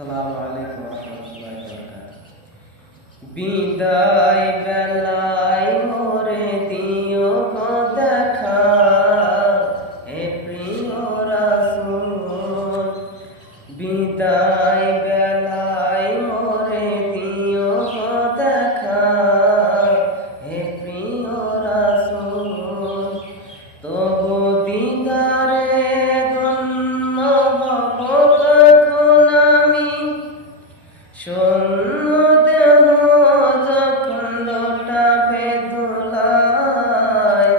আসসালামু আলাইকুম ওয়া রাহমাতুল্লাহি ওয়া বারাকাতুহু। বিদায় বেলায় মোরে দিও গো দেখা, হে প্রিয় রাসূল। বিদায় বেলায় মোরে দিও গো দেখা, হে প্রিয় রাসূল। তবু দিদারে ধন্য হব কখন আমি, শূন্য দেহ যখন লোটাবে ধুলায়।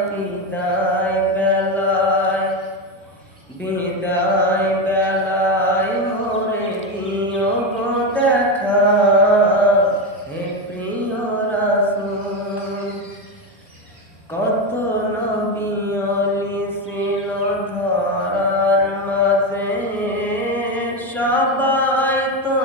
বিদায় বেলায় মোরে দিও গো দেখা, হে প্রিয় রাসূল। কত নবী অলি ছিল ধরার মাঝে, সবাই তো